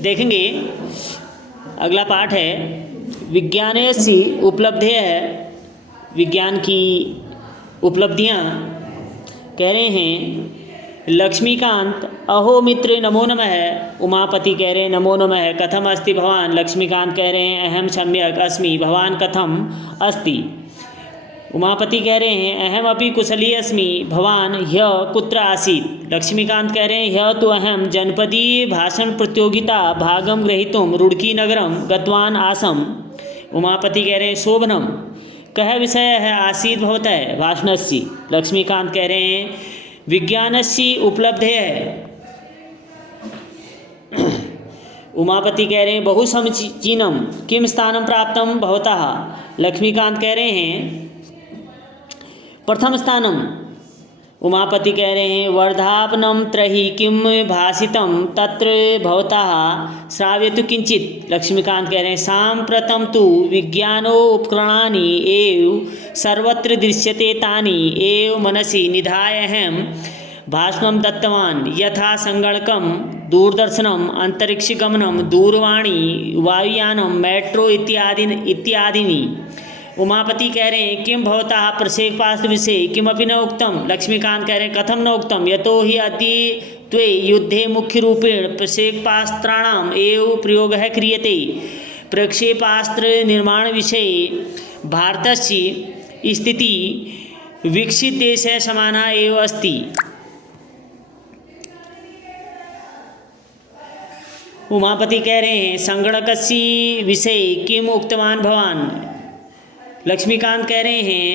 देखेंगे अगला पाठ है विज्ञानस्य उपलब्धियः, विज्ञान की उपलब्धियाँ। कह रहे हैं लक्ष्मीकांत अहो मित्र नमो नमः। उमापति कह रहे हैं नमो नमः। कथम अस्ति भवान? लक्ष्मीकांत कह रहे हैं अहम सम्यक अस्मि, भवान कथम अस्ति? उमापति कह रहे हैं अहम अपि कुशली अस्मि, भवान ह्यः कुत्र आसीत्? लक्ष्मीकांत कह रहे हैं ह्यः तु अहम जनपदीय भाषण प्रतियोगिता भागं ग्रहीतुं रुड़की नगरं गतवान आसम्। उमापति कह रहे हैं शोभनम। कः विषयः आसीत् भवतः भाषणस्य? लक्ष्मीकांत कह रहे हैं विज्ञानस्य उपलब्धयः। उमापति कह रहे हैं बहु समीचीनम, किम स्थानं प्राप्तं भवतः? लक्ष्मीकांत कह रहे हैं प्रथम स्थानम। उमापति कह रहे हैं वर्धापनम त्रहि किम भाषितं तत्र भवतः श्राव्यतु किंचित। लक्ष्मीकांत कह रहे हैं साम्प्रतं तु विज्ञानोपकरणानि एव सर्वत्र दृश्यते, तानि एव मनसि निधाय अहं भाषणं दत्तवान्, यथा संगणकं, दूरदर्शनम, अंतरिक्षगमनम, दूरवाणी, वायुयानम, मेट्रो इत्यादीनि। उमापति कह रहे हैं किं भवतः प्रक्षेपास्त्र विषये किमपि न उक्तम? लक्ष्मीकांत कह रहे हैं कथम न उक्तम, यतो हि अद्यत्वे युद्धे मुख्यरूपेण प्रक्षेपास्त्राणाम् एव प्रयोगः क्रियते। प्रक्षेपास्त्र निर्माण विषये भारतस्य स्थिति विकसित देशः समाना एव अस्ति। उमापति कह रहे हैं संगणकस्य विषये किम उक्तवान् भवान? लक्ष्मीकांत कह रहे हैं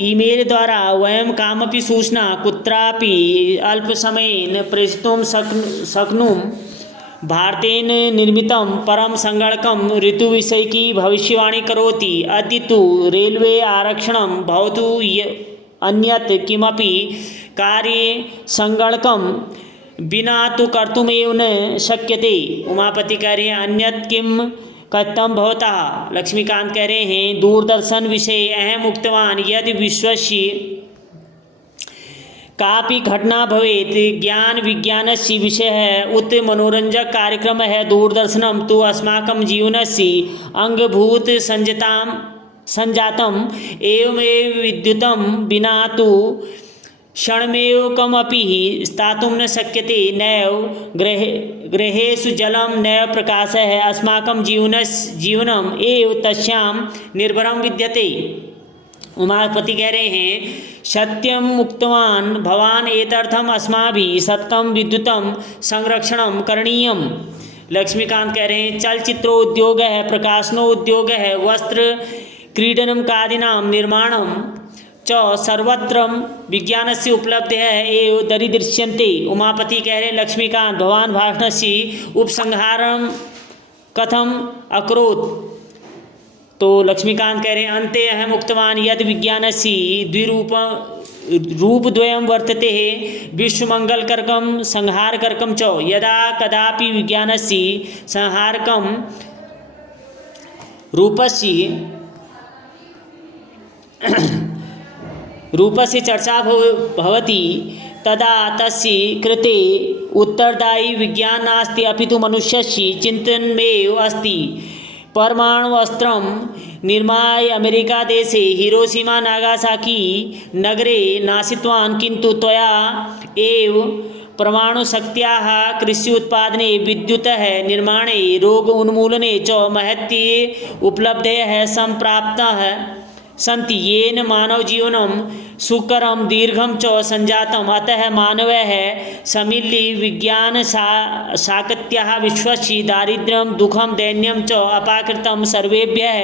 ईमेल द्वारा वयं कामपि सूचना कुत्रापि अल्पसमयेन प्रेषितुं शक्नुम। भारतेन निर्मितं परम संगणकं ऋतुविषयिकी भविष्यवाणी करोति। अद्य तु रेलवे आरक्षणं भवतु अन्यत् किमपि कार्ये संगणकं बिना तु कर्तुमेव न शक्यते। उमापति कह रहे हैं अन्यत् किम कथं भवतः? लक्ष्मीकांत कह रहे हैं दूरदर्शन विषये अहम उक्तवान् यदि विश्वस्य कापि घटना भवेत् ज्ञान विज्ञानस्य विषयः उत मनोरंजक कार्यक्रमः दूरदर्शनं तु अस्माकं जीवनस्य अंगभूत संजातम् एवमेव विद्युतं बिना तु क्षणमेव कमपि स्थातुं न शक्यते। नैव गृहेषु जलं नैव प्रकाशः अस्माकं जीवनम् एव तस्यां निर्भरं विद्यते। उमापति कह रहे हैं सत्यम उक्तवान् भवान् एतदर्थम् अस्माभिः शतकं विद्युतं संरक्षणं करणीयम्। लक्ष्मीकांत कह रहे हैं चलचित्रोद्योगः, प्रकाशनोद्योगः, वस्त्र क्रीडनकादीनां निर्माणं च सर्वत्र विज्ञानस्य उपलब्धयः एव दरीदृश्यन्ते। उमापति कह रहे लक्ष्मीकांत भवान भाषणस्य उपसंहारं कथम अकरोत्? तो लक्ष्मीकांत कह रहे अन्ते अहम उक्तवान् यद् विज्ञानस्य रूपद्वयं वर्तते विश्वमंगलकरकं संहारकरकं च। यदा कदापि विज्ञानस्य संहारकं रूपस्य चर्चा भवति तदा तस्य कृते उत्तरदायी विज्ञान नास्ति अपितु मनुष्यस्य चिन्तनमेव अस्ति। परमाणुअस्त्रं निर्माय अमेरिकादेशे हिरोशिमा नागासाकी नगरे नाशितवान्, किन्तु त्वया एव परमाणुशक्त्याः कृषि उत्पादने, विद्युतः निर्माणे, रोग उन्मूलने च महत्ये उपलब्धयः सम्प्राप्ताः सन्ति, येन मानवजीवनं सुकरं दीर्घं च संजातम्। अतः मानवः समिल्य विज्ञानशाकत्याः विश्वस्य दारिद्र्यं दुःखं दैन्यं च अपाकृतं सर्वेभ्यः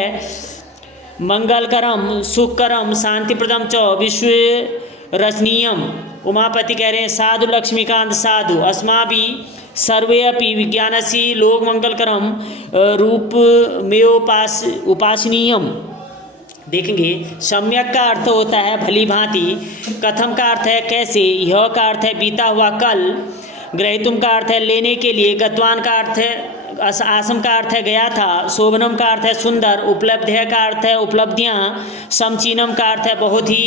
मंगलकरं सुखकरं शांतिप्रदं च विश्वरचनीयम्। उमापति कह रहे हैं साधु लक्ष्मीकांत साधु, अस्माभिः सर्वे अपि विज्ञानस्य लोकमंगलकरं रूपमेव उपासनीयम्। देखेंगे सम्यक का अर्थ होता है भली भांति, कथम का अर्थ है कैसे, यह का अर्थ है बीता हुआ कल, ग्रहीतुम का अर्थ है लेने के लिए, गतवान का अर्थ है आसम का अर्थ है गया था, शोभनम का अर्थ है सुंदर, उपलब्धि का अर्थ है उपलब्धियाँ, समचीनम का अर्थ है बहुत ही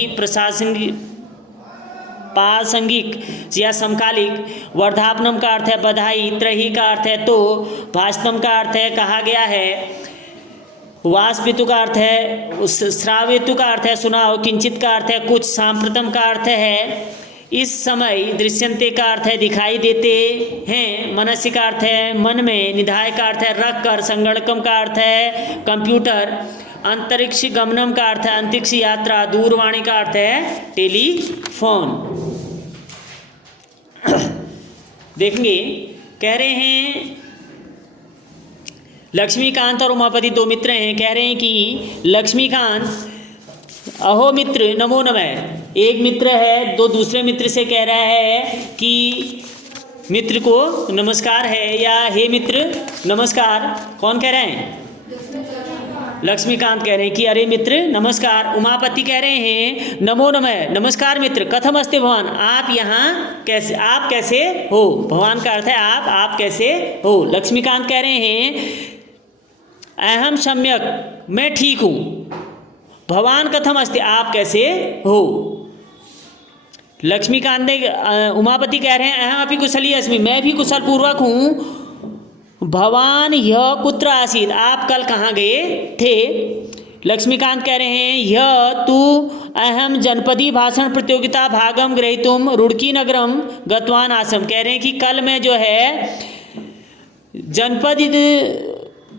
प्रासंगिक या समकालिक, वर्धापनम का अर्थ है बधाई, त्रही का अर्थ है तो, भाषणम का अर्थ है कहा गया है, वास्पितु का अर्थ है, श्रावितु का अर्थ है सुनाओ, किंचित का अर्थ है कुछ, सांप्रतम का अर्थ है इस समय, दृश्यंते का अर्थ है दिखाई देते हैं, मनस्य का अर्थ है मन में, निधाय का अर्थ है रख कर, संगणकम का अर्थ है कंप्यूटर, अंतरिक्ष गमनम का अर्थ है अंतरिक्ष यात्रा, दूरवाणी का अर्थ है टेलीफोन। देखेंगे कह रहे हैं लक्ष्मीकांत और उमापति दो मित्र हैं, कह रहे हैं कि लक्ष्मीकांत अहो मित्र नमो नमः, एक मित्र है दो दूसरे मित्र से कह रहा है कि मित्र को नमस्कार है, या हे मित्र नमस्कार। कौन कह रहे हैं? लक्ष्मीकांत कह रहे हैं कि अरे मित्र नमस्कार। उमापति कह रहे हैं नमो नमः, नमस्कार मित्र, कथम अस्ति भवान, आप यहाँ कैसे, आप कैसे हो। भगवान का अर्थ है आप कैसे हो। लक्ष्मीकांत कह रहे हैं अहम सम्यक, मैं ठीक हूँ। भगवान कथम अस्ति, आप कैसे हो। लक्ष्मीकांत ने, उमापति कह रहे हैं अहम अपि कुशली अस्मि, मैं भी कुशल पूर्वक हूँ। भगवान यह कुत्र आसीत्, आप कल कहाँ गए थे। लक्ष्मीकांत कह रहे हैं यह तू अहम जनपदी भाषण प्रतियोगिता भागम ग्रहीतुम रुड़की नगरम गतवान आसम। कह रहे हैं कि कल मैं जो है जनपद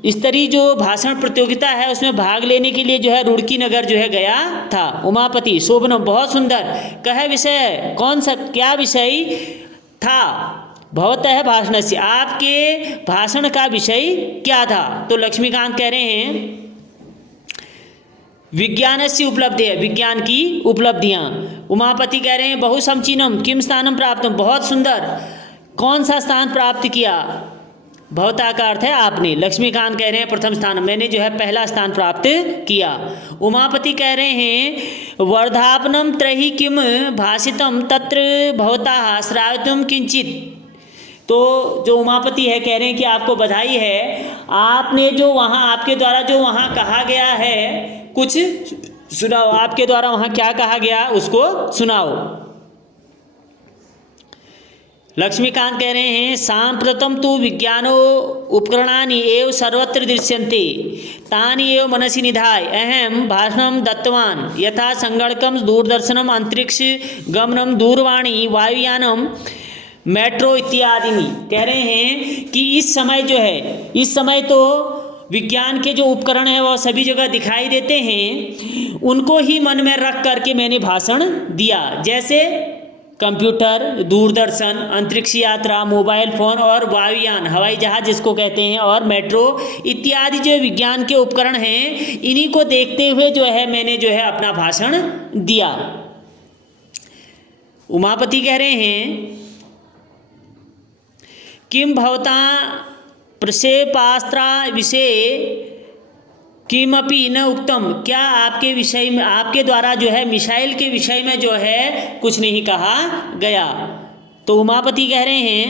स्तरीय जो भाषण प्रतियोगिता है उसमें भाग लेने के लिए जो है रुड़की नगर जो है गया था। उमापति शोभनम, बहुत सुंदर। कह विषय, कौन सा क्या विषय था। भवतः भाषणस्य, आपके भाषण का विषय क्या था। तो लक्ष्मीकांत कह रहे हैं विज्ञानस्य उपलब्धि है, विज्ञान की उपलब्धियाँ। उमापति कह रहे हैं बहु समीचीनम किम स्थानम प्राप्तम, बहुत सुंदर, कौन सा स्थान प्राप्त किया। भवता का अर्थ है आपने। लक्ष्मीकांत कह रहे हैं प्रथम स्थान, मैंने जो है पहला स्थान प्राप्त किया। उमापति कह रहे हैं वर्धापनम त्रही किम भाषितम तत्र भवता श्रावितम किंचित। तो जो उमापति है कह रहे हैं कि आपको बधाई है, आपने जो वहाँ आपके द्वारा जो वहाँ कहा गया है कुछ सुनाओ, आपके द्वारा वहाँ क्या कहा गया उसको सुनाओ। लक्ष्मीकांत कह रहे हैं सांप्रतम तु विज्ञानो उपकरणानि एव सर्वत्र दृश्यन्ते तानि एव मनसि निधाय अहम भाषणं दत्तवान यथा संगणकम दूरदर्शनम अंतरिक्ष गमनम दूरवाणी वायुयानम मेट्रो इत्यादि। कह रहे हैं कि इस समय जो है, इस समय तो विज्ञान के जो उपकरण हैं वह सभी जगह दिखाई देते हैं, उनको ही मन में रख करके मैंने भाषण दिया। जैसे कंप्यूटर, दूरदर्शन, अंतरिक्ष यात्रा, मोबाइल फ़ोन और वायुयान, हवाई जहाज़ जिसको कहते हैं, और मेट्रो इत्यादि जो विज्ञान के उपकरण हैं, इन्हीं को देखते हुए जो है मैंने जो है अपना भाषण दिया। उमापति कह रहे हैं किम भवता प्रक्षेपास्त्र विषय किमपि न उक्तम, क्या आपके विषय में, आपके द्वारा जो है मिसाइल के विषय में जो है कुछ नहीं कहा गया। तो उमापति कह रहे हैं,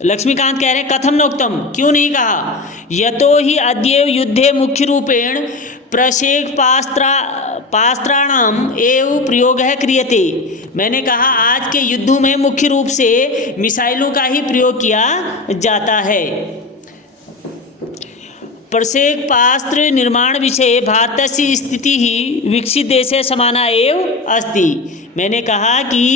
लक्ष्मीकांत कह रहे हैं कथम न उक्तम, क्यों नहीं कहा। यतो ही अद्य युद्धे मुख्य रूपेण प्रक्षेपास्त्राणाम एव प्रयोग क्रियते। मैंने कहा आज के युद्धों में मुख्य रूप से मिसाइलों का ही प्रयोग किया जाता है। प्रक्षेपास्त्र निर्माण विषय भारतस्य स्थिति ही विकसित देशे समाना एव अस्ति। मैंने कहा कि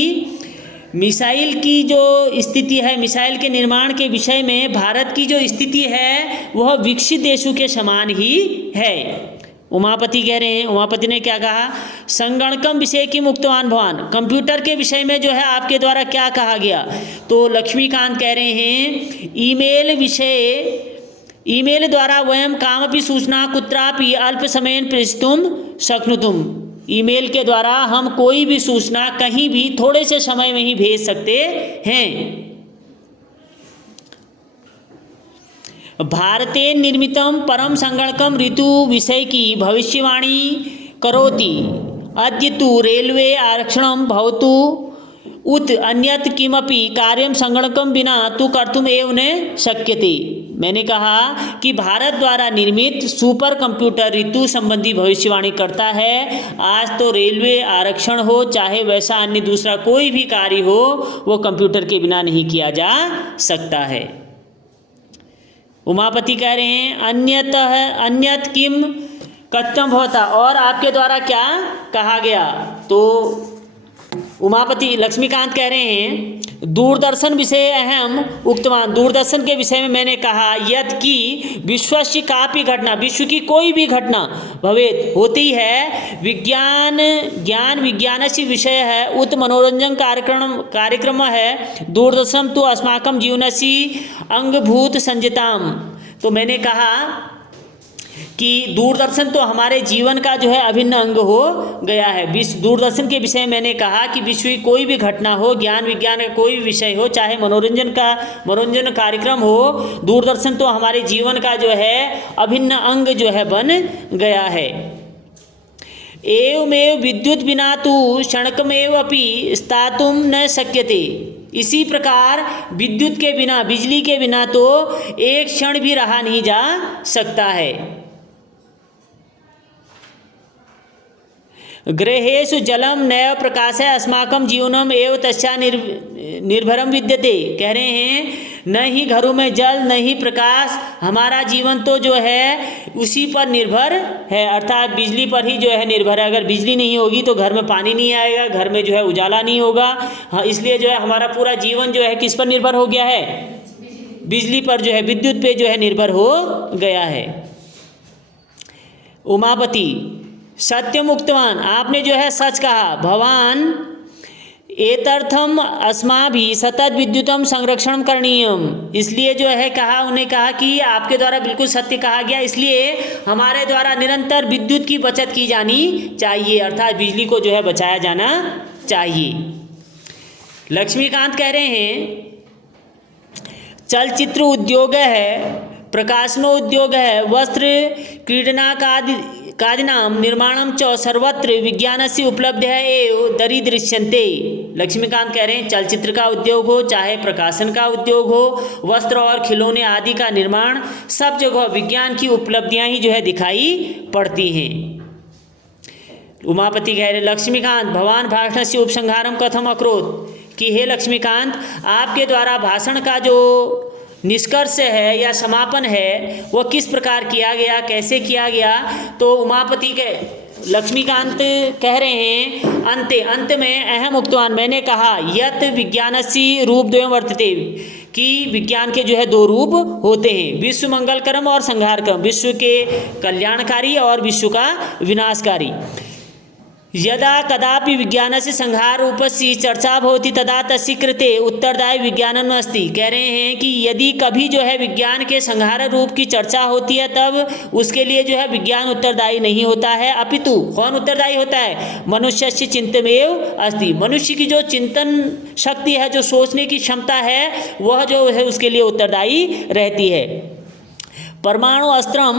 मिसाइल की जो स्थिति है, मिसाइल के निर्माण के विषय में भारत की जो स्थिति है वह विकसित देशों के समान ही है। उमापति कह रहे हैं, उमापति ने क्या कहा, संगणकम विषय की मुक्तवान भवान, कंप्यूटर के विषय में जो है आपके द्वारा क्या कहा गया। तो लक्ष्मीकांत कह रहे हैं ईमेल विषय, ईमेल द्वारा वयम कामपि सूचना कुत्रापि अल्प समयेन प्रेषितुम शक्नुतुम। ईमेल के द्वारा हम कोई भी सूचना कहीं भी थोड़े से समय में ही भेज सकते हैं। भारते निर्मितम परम संगणकम ऋतु विषय की भविष्यवाणी करोति। अद्य तु रेलवे आरक्षणं भवतु उत अन्यत् किमपि कार्यं संगणकं विना तु कर्तुम एव न शक्यते। मैंने कहा कि भारत द्वारा निर्मित सुपर कंप्यूटर ऋतु संबंधी भविष्यवाणी करता है। आज तो रेलवे आरक्षण हो चाहे वैसा अन्य दूसरा कोई भी कार्य हो, वो कंप्यूटर के बिना नहीं किया जा सकता है। उमापति कह रहे हैं अन्यत किम कथ्यम भवता, और आपके द्वारा क्या कहा गया। तो उमापति लक्ष्मीकांत कह रहे हैं दूरदर्शन विषय अहम उक्तवान, दूरदर्शन के विषय में मैंने कहा यत की विश्वस्य कापि घटना, विश्व की कोई भी घटना भवेत होती है, ज्ञान विज्ञानस्य विषय है, उत मनोरंजन कार्यक्रम है, दूरदर्शन तो अस्माकं जीवनस्य अंगभूत संजिताम। तो मैंने कहा कि दूरदर्शन तो हमारे जीवन का जो है अभिन्न अंग हो गया है। दूरदर्शन के विषय में मैंने कहा कि विश्व की कोई भी घटना हो, ज्ञान विज्ञान का कोई भी विषय हो, चाहे मनोरंजन कार्यक्रम हो, दूरदर्शन तो हमारे जीवन का जो है अभिन्न अंग जो है बन गया है। एवमेव विद्युत बिना तो क्षणकमेव अपि स्थातुं न शक्यते, इसी प्रकार विद्युत के बिना, बिजली के बिना तो एक क्षण भी रहा नहीं जा सकता है। गृहेषु जलम नैव प्रकाशः अस्माकं जीवनम एव तस्या निर्भरम विद्यते, कह रहे हैं न ही घरों में जल न ही प्रकाश, हमारा जीवन तो जो है उसी पर निर्भर है, अर्थात बिजली पर ही जो है निर्भर है। अगर बिजली नहीं होगी तो घर में पानी नहीं आएगा, घर में जो है उजाला नहीं होगा। हाँ, इसलिए जो है हमारा पूरा जीवन जो है किस पर निर्भर हो गया है, बिजली पर जो है, विद्युत पे जो है निर्भर हो गया है। उमापति सत्यम उक्तवान, आपने जो है सच कहा, भवान एतर्थम अस्माभिः सतत विद्युतम संरक्षण करणीयम, इसलिए जो है कहा, उन्हें कहा कि आपके द्वारा बिल्कुल सत्य कहा गया, इसलिए हमारे द्वारा निरंतर विद्युत की बचत की जानी चाहिए, अर्थात बिजली को जो है बचाया जाना चाहिए। लक्ष्मीकांत कह रहे हैं चलचित्र उद्योग है, प्रकाशनो उद्योग है, वस्त्र क्रीडनाकादीनां निर्माणं च सर्वत्र विज्ञानस्य उपलब्धः एव दरीदृश्यन्ते। लक्ष्मीकांत कह रहे हैं चलचित्र का उद्योग हो चाहे प्रकाशन का उद्योग हो, वस्त्र और खिलौने आदि का निर्माण, सब जगह विज्ञान की उपलब्धियां ही जो है दिखाई पड़ती हैं। उमापति कह रहे लक्ष्मीकांत भवान भाषणस्य उपसंहारं कथम अकरोत्, कि हे लक्ष्मीकांत आपके द्वारा भाषण का जो निष्कर्ष है या समापन है वह किस प्रकार किया गया, कैसे किया गया। तो उमापति के लक्ष्मीकांत कह रहे हैं अंत में अहम उक्तवान, मैंने कहा यत विज्ञानस्य रूपद्वयं वर्तते, कि विज्ञान के जो है दो रूप होते हैं, विश्व मंगलकरम और संहारकरम, विश्व के कल्याणकारी और विश्व का विनाशकारी। यदा कदापि विज्ञानस्य संहार रूपस्य चर्चा भवति तदा तस्य कृते उत्तरदायी विज्ञानम् अस्ति, कह रहे हैं कि यदि कभी जो है विज्ञान के संहार रूप की चर्चा होती है तब उसके लिए जो है विज्ञान उत्तरदायी नहीं होता है, अपितु कौन उत्तरदायी होता है, मनुष्यस्य चिंतनमेव अस्ति, मनुष्य की जो चिंतन शक्ति है, जो सोचने की क्षमता है, वह जो है उसके लिए उत्तरदायी रहती है। परमाणु अस्त्रम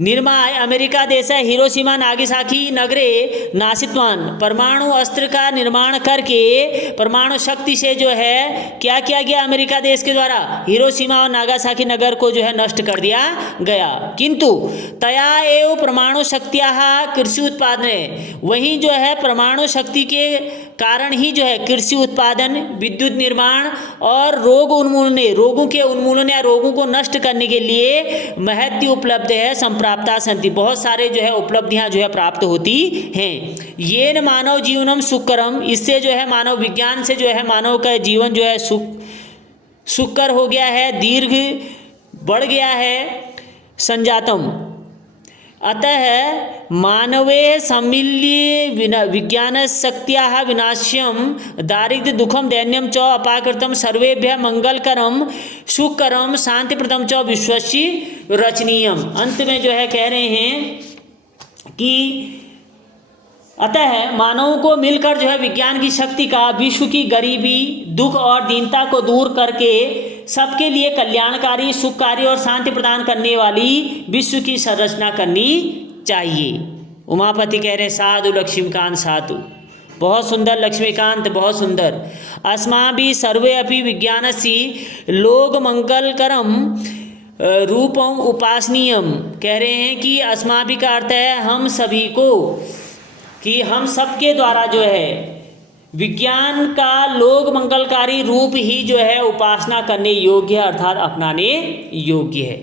निर्माय अमेरिका देश हिरोशिमा नागिसाकी नगरे नाशितवान, परमाणु अस्त्र का निर्माण करके परमाणु शक्ति से जो है क्या किया गया, अमेरिका देश के द्वारा हिरोशिमा और नागासाकी नगर को जो है नष्ट कर दिया गया। किंतु तया एव परमाणु शक्तियाः कृषि उत्पादन, वहीं जो है परमाणु शक्ति के कारण ही जो है कृषि उत्पादन, विद्युत निर्माण और रोगों के उन्मूलन या रोगों को नष्ट करने के लिए महत्व उपलब्ध है, संप्राप्ता संति, बहुत सारे जो है उपलब्धियां जो है प्राप्त होती हैं। ये न मानव जीवनम सुकरम, इससे जो है मानव विज्ञान से जो है मानव का जीवन जो है सुकर हो गया है, दीर्घ बढ़ गया है, संजातम। अतः मानवे सम्मिल्य विज्ञान शक्त्याः विनाश्यम दारिद्र्य दुखम दैन्यम च अपाकृतम सर्वेभ्यः मंगलकरम सुकरम शांतिप्रदम च विश्वस्य रचनीयम। अंत में जो है कह रहे हैं कि अतः मानवों को मिलकर जो है विज्ञान की शक्ति का विश्व की गरीबी, दुख और दीनता को दूर करके सबके लिए कल्याणकारी, सुखकारी और शांति प्रदान करने वाली विश्व की संरचना करनी चाहिए। उमापति कह रहे साधु लक्ष्मीकांत साधु। बहुत सुंदर लक्ष्मीकांत, बहुत सुंदर। अस्माभिः सर्वे अपि विज्ञानस्य लोकमंगलकरम रूपम उपासनीयम, कह रहे हैं कि अस्माभि का अर्थ है हम सभी को, कि हम सबके द्वारा जो है विज्ञान का लोक मंगलकारी रूप ही जो है उपासना करने योग्य है, अर्थात अपनाने योग्य है।